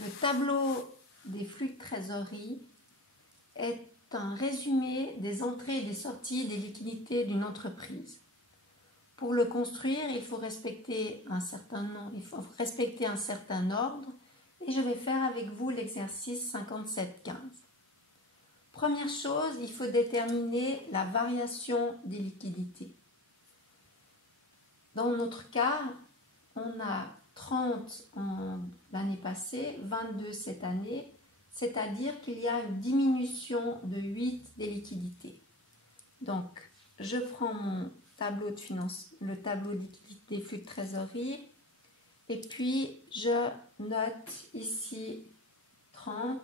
Le tableau des flux de trésorerie est un résumé des entrées et des sorties des liquidités d'une entreprise. Pour le construire, il faut respecter un certain ordre et je vais faire avec vous l'exercice 57-15. Première chose, il faut déterminer la variation des liquidités. Dans notre cas, on a 30 l'année passée, 22 cette année, c'est-à-dire qu'il y a une diminution de 8 des liquidités. Donc, je prends mon tableau de finance, le tableau des flux de trésorerie, et puis je note ici 30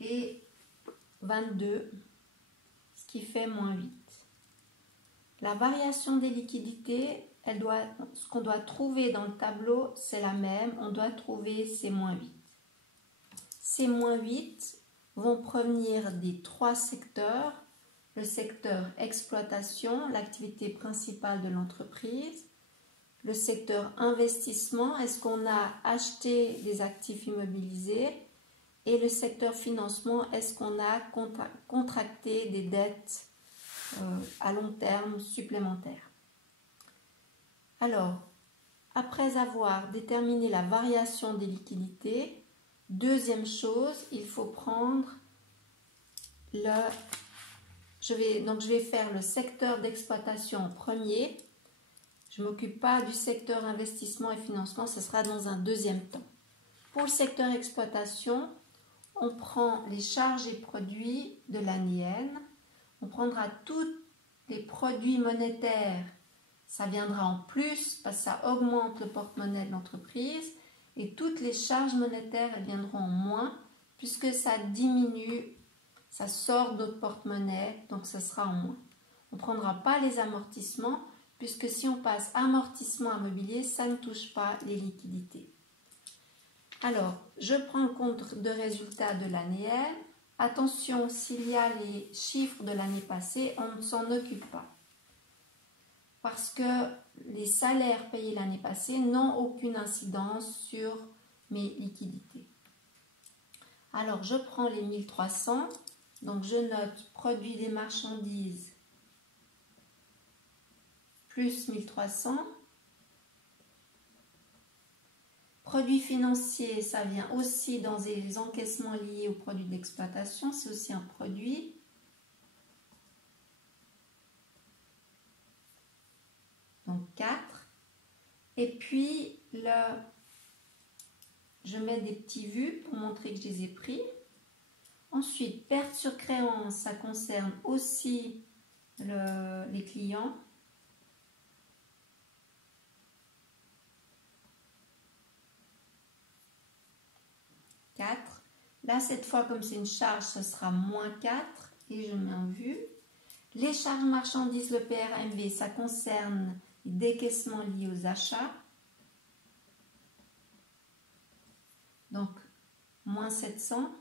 et 22, ce qui fait moins 8. La variation des liquidités, ce qu'on doit trouver dans le tableau, c'est la même. On doit trouver ces moins 8. Ces moins 8 vont provenir des 3 secteurs. Le secteur exploitation, l'activité principale de l'entreprise. Le secteur investissement, est-ce qu'on a acheté des actifs immobilisés? Et le secteur financement, est-ce qu'on a contracté des dettes à long terme supplémentaires? Alors, après avoir déterminé la variation des liquidités, deuxième chose, il faut prendre je vais faire le secteur d'exploitation en premier. Je ne m'occupe pas du secteur investissement et financement, ce sera dans un deuxième temps. Pour le secteur exploitation, on prend les charges et produits de l'année N. On prendra tous les produits monétaires, ça viendra en plus parce que ça augmente le porte-monnaie de l'entreprise, et toutes les charges monétaires elles viendront en moins puisque ça diminue, ça sort de notre porte-monnaie, donc ça sera en moins. On ne prendra pas les amortissements puisque si on passe amortissement à mobilier, ça ne touche pas les liquidités. Alors, je prends le compte de résultats de l'année N. Attention, s'il y a les chiffres de l'année passée, on ne s'en occupe pas. Parce que les salaires payés l'année passée n'ont aucune incidence sur mes liquidités. Alors, je prends les 1300. Donc, je note produit des marchandises plus 1300. Produits financiers, ça vient aussi dans les encaissements liés aux produits d'exploitation. C'est aussi un produit. Donc 4. Et puis, je mets des petits vus pour montrer que je les ai pris. Ensuite, perte sur créance, ça concerne aussi les clients. Là, cette fois, comme c'est une charge, ce sera moins 4 et je mets en vue. Les charges marchandises, le PRMV, ça concerne les décaissements liés aux achats. Donc, moins 700.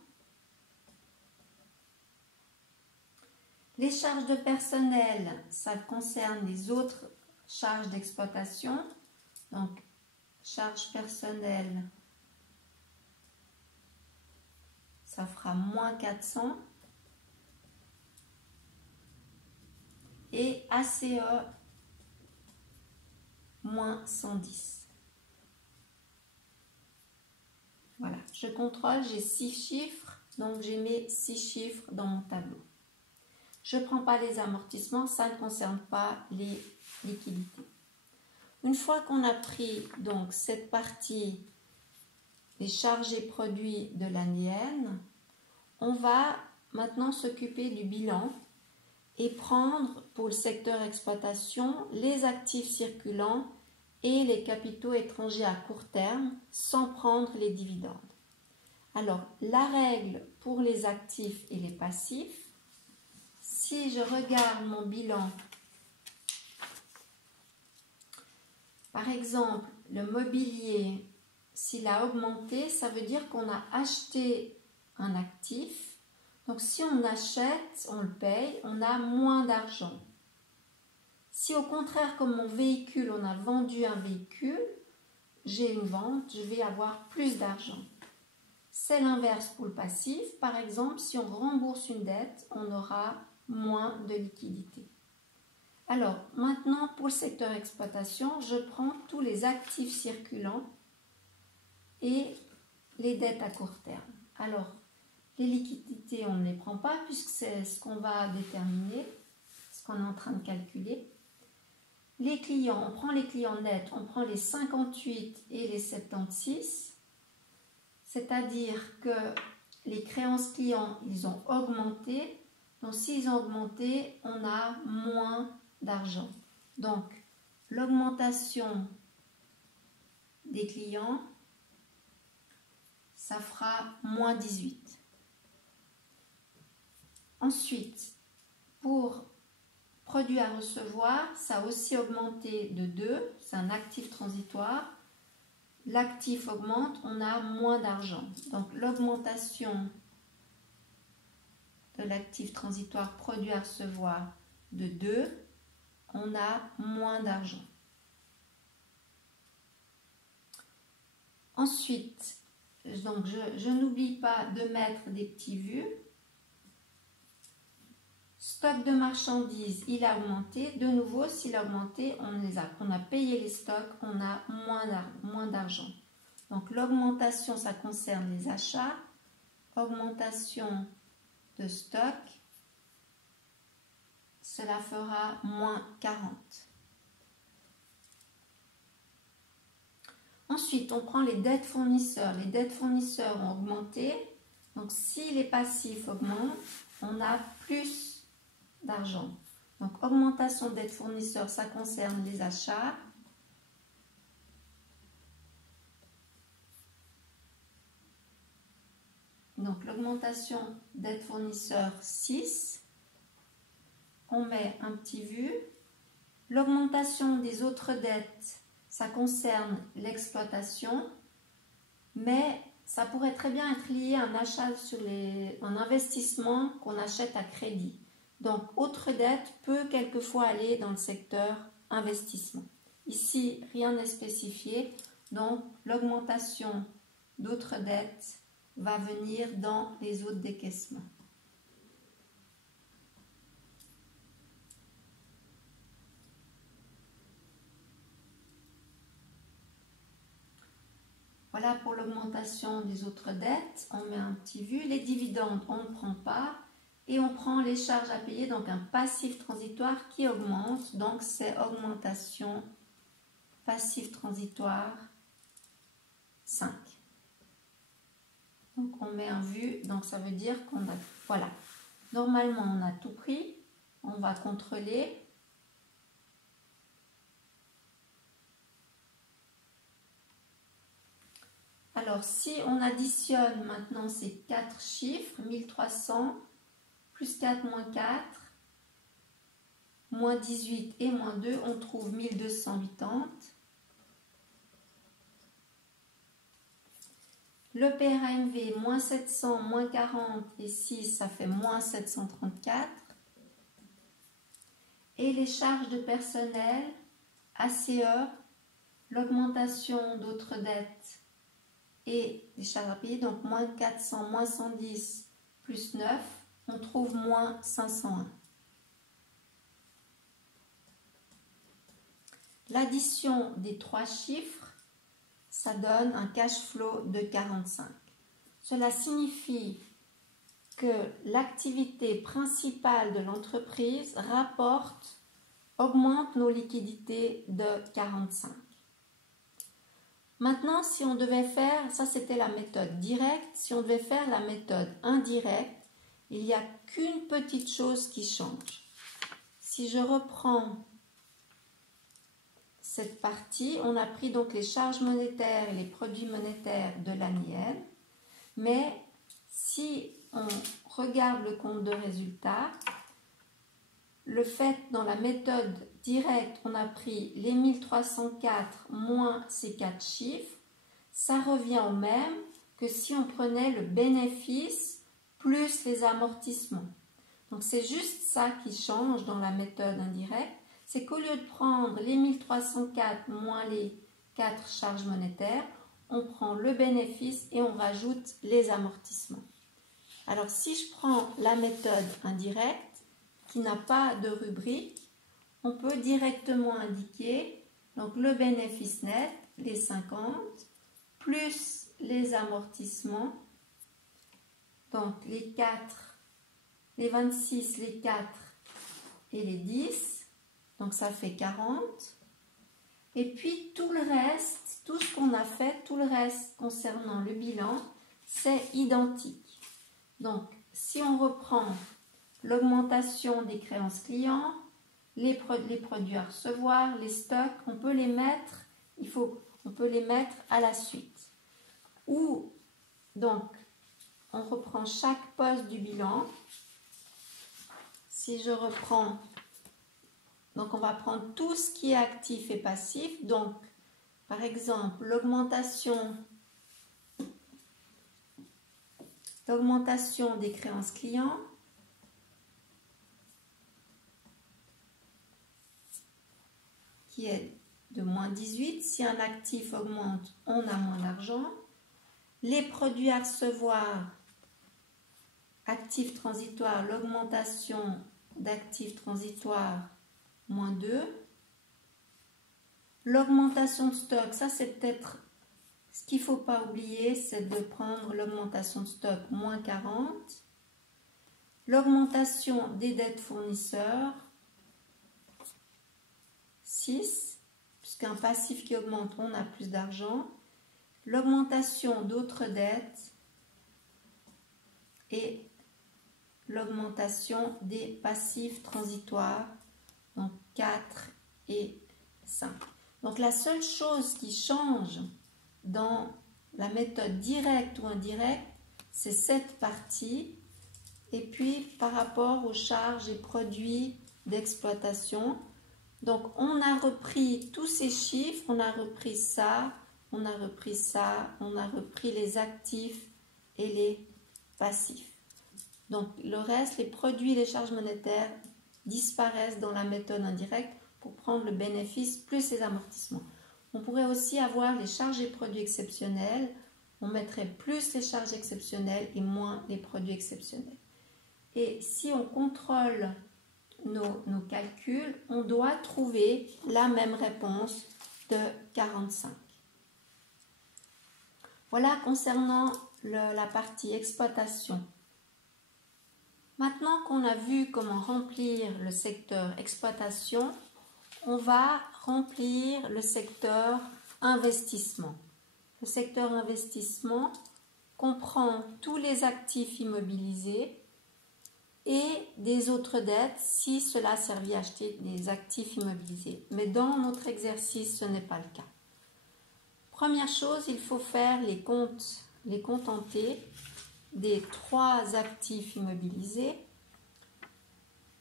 Les charges de personnel, ça concerne les autres charges d'exploitation. Donc, charges personnelles, ça fera moins 400. Et ACE, moins 110. Voilà, je contrôle, j'ai 6 chiffres, donc j'ai mes 6 chiffres dans mon tableau. Je ne prends pas les amortissements, ça ne concerne pas les liquidités. Une fois qu'on a pris donc cette partie des charges et produits de l'année N, on va maintenant s'occuper du bilan et prendre pour le secteur exploitation les actifs circulants et les capitaux étrangers à court terme sans prendre les dividendes. Alors, la règle pour les actifs et les passifs, si je regarde mon bilan, par exemple, le mobilier, s'il a augmenté, ça veut dire qu'on a acheté un actif. Donc, si on achète, on le paye, on a moins d'argent. Si au contraire, comme mon véhicule, on a vendu un véhicule, j'ai une vente, je vais avoir plus d'argent. C'est l'inverse pour le passif. Par exemple, si on rembourse une dette, on aura moins de liquidité. Alors, maintenant, pour le secteur exploitation, je prends tous les actifs circulants et les dettes à court terme. Alors, les liquidités, on ne les prend pas puisque c'est ce qu'on va déterminer, ce qu'on est en train de calculer. Les clients, on prend les clients nets, on prend les 58 et les 76, c'est-à-dire que les créances clients, ils ont augmenté. Donc, s'ils ont augmenté, on a moins d'argent. Donc, l'augmentation des clients, ça fera moins 18. Ensuite, pour produits à recevoir, ça a aussi augmenté de 2, c'est un actif transitoire. L'actif augmente, on a moins d'argent. Donc, l'augmentation de l'actif transitoire produit à recevoir de 2, on a moins d'argent. Ensuite, donc je n'oublie pas de mettre des petits vus. Stock de marchandises, il a augmenté. De nouveau, s'il a augmenté, on a payé les stocks, on a moins d'argent. Donc l'augmentation, ça concerne les achats. Augmentation de stock, cela fera moins 40. Ensuite, on prend les dettes fournisseurs. Les dettes fournisseurs ont augmenté. Donc, si les passifs augmentent, on a plus d'argent. Donc, augmentation de dettes fournisseurs, ça concerne les achats. Donc, l'augmentation dette fournisseur 6. On met un petit vu. L'augmentation des autres dettes, ça concerne l'exploitation, mais ça pourrait très bien être lié à un achat un investissement qu'on achète à crédit. Donc, autre dette peut quelquefois aller dans le secteur investissement. Ici, rien n'est spécifié, donc l'augmentation d'autres dettes va venir dans les autres décaissements. Voilà pour l'augmentation des autres dettes. On met un petit vu. Les dividendes, on ne prend pas. Et on prend les charges à payer, donc un passif transitoire qui augmente. Donc, c'est augmentation passif transitoire 5. Donc, on met un vu. Donc, ça veut dire qu'on a... Voilà. Normalement, on a tout pris. On va contrôler. Alors, si on additionne maintenant ces 4 chiffres, 1300, plus 4, moins 4, moins 18 et moins 2, on trouve 1280. Le PRMV, moins 700, moins 40 et 6, ça fait moins 734. Et les charges de personnel, ACE, l'augmentation d'autres dettes, et les charges à payer, donc moins 400, moins 110, plus 9, on trouve moins 501. L'addition des 3 chiffres, ça donne un cash flow de 45. Cela signifie que l'activité principale de l'entreprise augmente nos liquidités de 45. Maintenant, si on devait faire, ça c'était la méthode directe, si on devait faire la méthode indirecte, il n'y a qu'une petite chose qui change. Si je reprends cette partie, on a pris donc les charges monétaires et les produits monétaires de l'annuel, mais si on regarde le compte de résultat, le fait dans la méthode directe, on a pris les 1304 moins ces 4 chiffres, ça revient au même que si on prenait le bénéfice plus les amortissements. Donc c'est juste ça qui change dans la méthode indirecte, c'est qu'au lieu de prendre les 1304 moins les 4 charges monétaires, on prend le bénéfice et on rajoute les amortissements. Alors si je prends la méthode indirecte, qui n'a pas de rubrique, on peut directement indiquer donc le bénéfice net, les 50, plus les amortissements, donc les 4, les 26, les 4 et les 10, donc ça fait 40. Et puis tout le reste, tout ce qu'on a fait, tout le reste concernant le bilan, c'est identique. Donc si on reprend l'augmentation des créances clients, les produits à recevoir, les stocks, on peut les mettre, on peut les mettre à la suite. Ou donc on reprend chaque poste du bilan. Si je reprends, donc on va prendre tout ce qui est actif et passif. Donc par exemple l'augmentation des créances clients, qui est de moins 18. Si un actif augmente, on a moins d'argent. Les produits à recevoir, actifs transitoires, l'augmentation d'actifs transitoires, moins 2. L'augmentation de stock, ça c'est peut-être ce qu'il ne faut pas oublier, c'est de prendre l'augmentation de stock, moins 40. L'augmentation des dettes fournisseurs, 6, puisqu'un passif qui augmente, on a plus d'argent. L'augmentation d'autres dettes et l'augmentation des passifs transitoires, donc 4 et 5. Donc la seule chose qui change dans la méthode directe ou indirecte, c'est cette partie. Et puis par rapport aux charges et produits d'exploitation, donc on a repris tous ces chiffres, on a repris ça, on a repris ça, on a repris les actifs et les passifs. Donc le reste, les produits, les charges monétaires disparaissent dans la méthode indirecte pour prendre le bénéfice plus les amortissements. On pourrait aussi avoir les charges et produits exceptionnels, on mettrait plus les charges exceptionnelles et moins les produits exceptionnels. Et si on contrôle nos calculs, on doit trouver la même réponse de 45. Voilà concernant la partie exploitation. Maintenant qu'on a vu comment remplir le secteur exploitation, on va remplir le secteur investissement. Le secteur investissement comprend tous les actifs immobilisés et des autres dettes si cela servit à acheter des actifs immobilisés. Mais dans notre exercice, ce n'est pas le cas. Première chose, il faut faire les comptes entiers des 3 actifs immobilisés.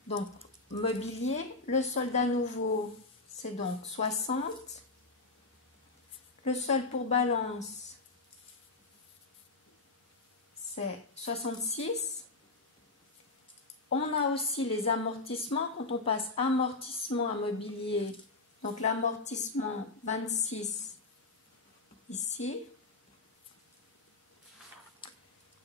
Donc, mobilier, le solde à nouveau, c'est donc 60. Le solde pour balance, c'est 66. On a aussi les amortissements. Quand on passe amortissement à mobilier, donc l'amortissement 26 ici.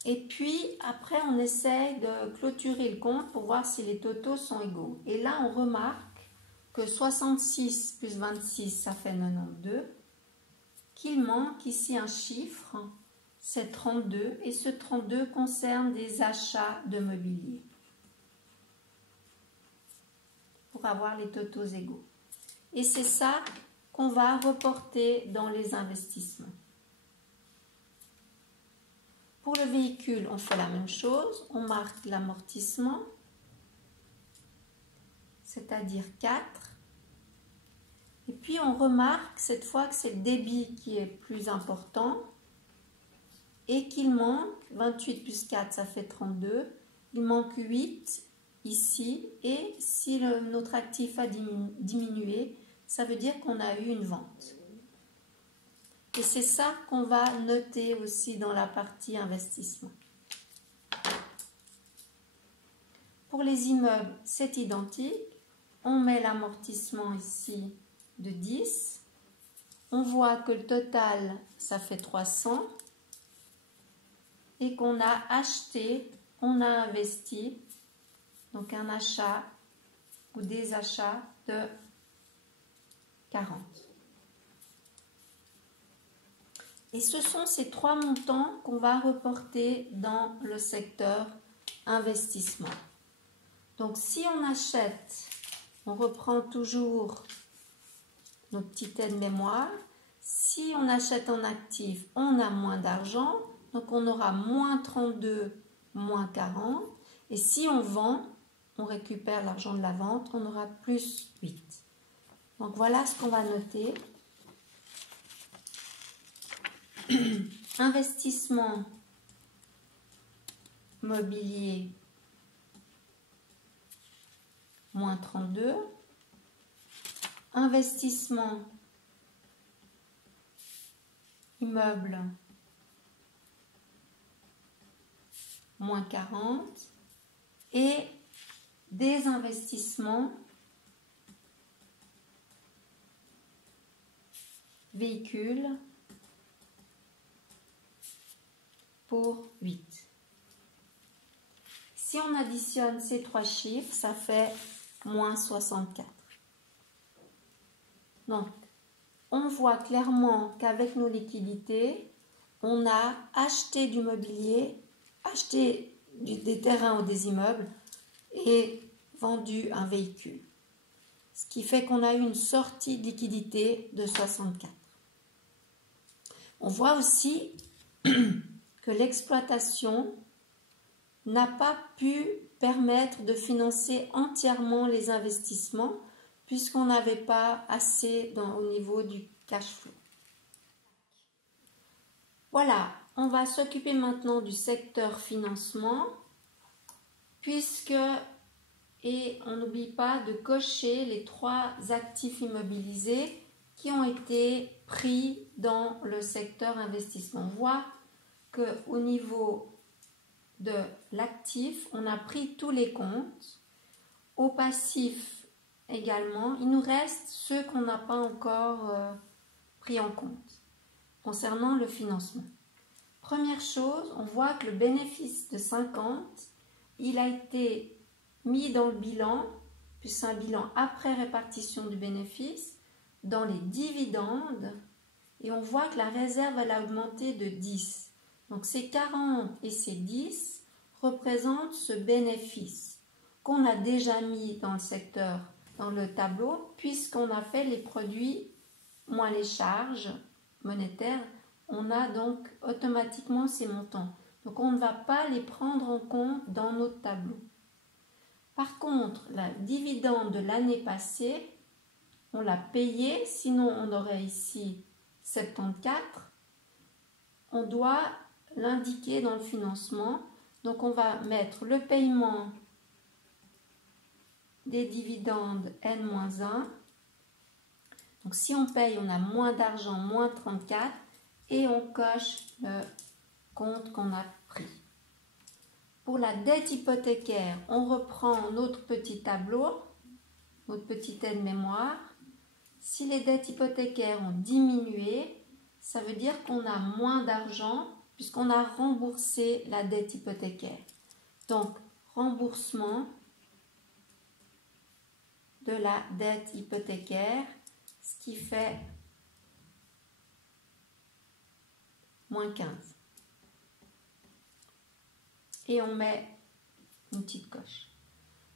Et puis après on essaye de clôturer le compte pour voir si les totaux sont égaux. Et là on remarque que 66 plus 26 ça fait 92. Qu'il manque ici un chiffre, c'est 32. Et ce 32 concerne des achats de mobilier. Pour avoir les totaux égaux. Et c'est ça qu'on va reporter dans les investissements. Pour le véhicule, on fait la même chose. On marque l'amortissement, c'est-à-dire 4. Et puis on remarque cette fois que c'est le débit qui est plus important et qu'il manque 28 plus 4, ça fait 32. Il manque 8 ici, et si notre actif a diminué, ça veut dire qu'on a eu une vente. Et c'est ça qu'on va noter aussi dans la partie investissement. Pour les immeubles, c'est identique. On met l'amortissement ici de 10. On voit que le total, ça fait 300. Et qu'on a acheté, on a investi, donc un achat ou des achats de 40. Et ce sont ces trois montants qu'on va reporter dans le secteur investissement. Donc si on achète, on reprend toujours nos petites aides-mémoire. Si on achète en actif, on a moins d'argent, donc on aura moins 32, moins 40. Et si on vend, on récupère l'argent de la vente, on aura plus 8. Donc voilà ce qu'on va noter. Investissement mobilier, moins 32. Investissement immeuble, moins 40. Et des investissements véhicules pour 8. Si on additionne ces trois chiffres, ça fait moins 64. Donc, on voit clairement qu'avec nos liquidités, on a acheté du mobilier, acheté des terrains ou des immeubles et vendu un véhicule. Ce qui fait qu'on a eu une sortie de liquidité de 64. On voit aussi que l'exploitation n'a pas pu permettre de financer entièrement les investissements puisqu'on n'avait pas assez au niveau du cash flow. Voilà, on va s'occuper maintenant du secteur financement et on n'oublie pas de cocher les 3 actifs immobilisés qui ont été pris dans le secteur investissement. On voit qu'au niveau de l'actif, on a pris tous les comptes. Au passif également, il nous reste ceux qu'on n'a pas encore pris en compte concernant le financement. Première chose, on voit que le bénéfice de 50, il a été mis dans le bilan, puis c'est un bilan après répartition du bénéfice, dans les dividendes, et on voit que la réserve elle a augmenté de 10. Donc ces 40 et ces 10 représentent ce bénéfice qu'on a déjà mis dans le secteur, dans le tableau, puisqu'on a fait les produits moins les charges monétaires, on a donc automatiquement ces montants. Donc on ne va pas les prendre en compte dans notre tableau. Par contre, la dividende de l'année passée, on l'a payée, sinon on aurait ici 74. On doit l'indiquer dans le financement. Donc on va mettre le paiement des dividendes N-1. Donc si on paye, on a moins d'argent, moins 34. Et on coche le compte qu'on a pris. Pour la dette hypothécaire, on reprend notre petit tableau, notre petite aide-mémoire. Si les dettes hypothécaires ont diminué, ça veut dire qu'on a moins d'argent puisqu'on a remboursé la dette hypothécaire. Donc, remboursement de la dette hypothécaire, ce qui fait moins 15. Et on met une petite coche.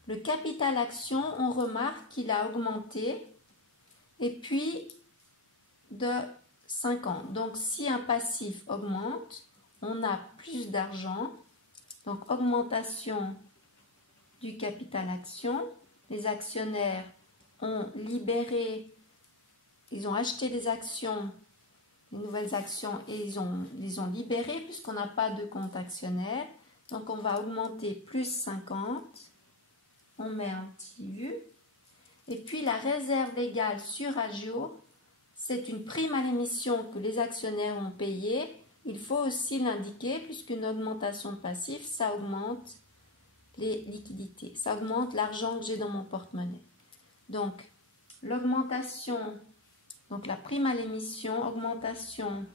Le capital action, on remarque qu'il a augmenté et puis de 50. Donc si un passif augmente, on a plus d'argent. Donc augmentation du capital action. Les actionnaires ont libéré, ils ont acheté des actions, des nouvelles actions et ils les ont libérées puisqu'on n'a pas de compte actionnaire. Donc on va augmenter plus 50. On met un petit U. Et puis la réserve légale sur agio, c'est une prime à l'émission que les actionnaires ont payée. Il faut aussi l'indiquer puisqu'une augmentation de passif, ça augmente les liquidités. Ça augmente l'argent que j'ai dans mon porte-monnaie. Donc, l'augmentation, donc la prime à l'émission, augmentation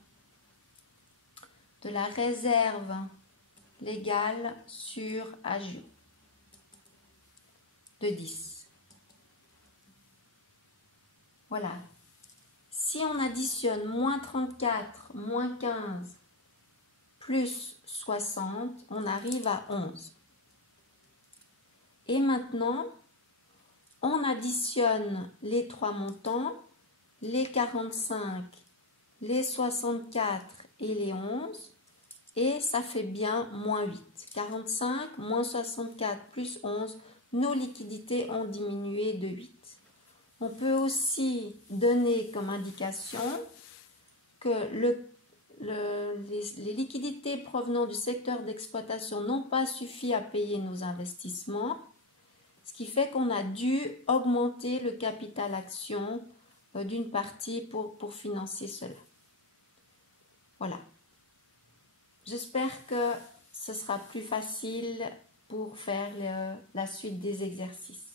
de la réserve légale sur ajout de 10. Voilà. Si on additionne moins 34, moins 15, plus 60, on arrive à 11. Et maintenant, on additionne les trois montants, les 45, les 64 et les 11, et ça fait bien moins 8. 45, moins 64, plus 11, nos liquidités ont diminué de 8. On peut aussi donner comme indication que les liquidités provenant du secteur d'exploitation n'ont pas suffi à payer nos investissements, ce qui fait qu'on a dû augmenter le capital action d'une partie pour financer cela. Voilà. J'espère que ce sera plus facile pour faire la suite des exercices.